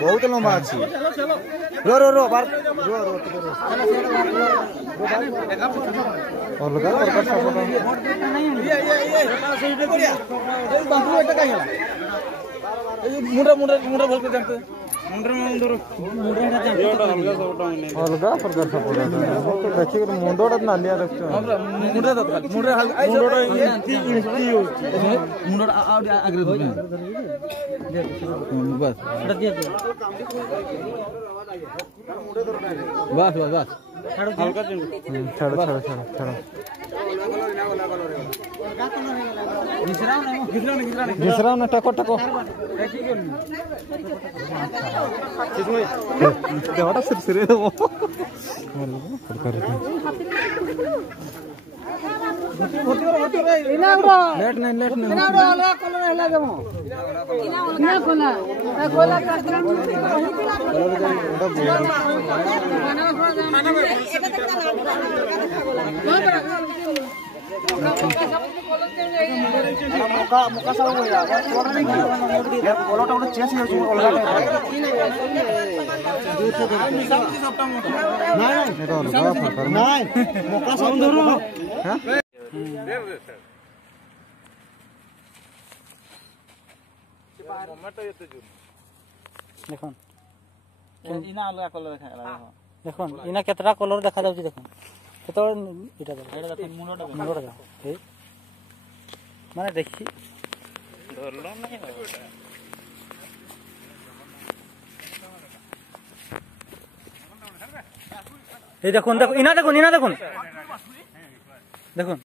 बहुत लंबा अच्छी रो रो रो बार रो रो और लगा और कर सब मुंडा मुंडा मुंडा बोल के जानते मुंडा अलगा प्रकार सब बोल तो देखिए मुंडोड़ा ना लिया देखो मुंडा तो मुंडा मुंडोड़ा ये मुंडोड़ा आगे दो बस बस बस बस हल्का छोड़ो छोड़ो छोड़ो छोड़ो घिसराओ ना टको टको देवड़ा सिरसिरे वो लेट नहीं अलग कलर है लगे वो इना कोला काट मुका सब हो यार कोलोटा उन चेंज हो अलग नहीं मुका सब धरो हां टमाटो एते जुन देखन इना अलग कलर देखा देखन इना केतरा कलर देखा जाउची देखन केतो इटा देखन मुंडोटा हे माने देखि धरलो नहीं ए देखुन देखो इना देखुन देखुन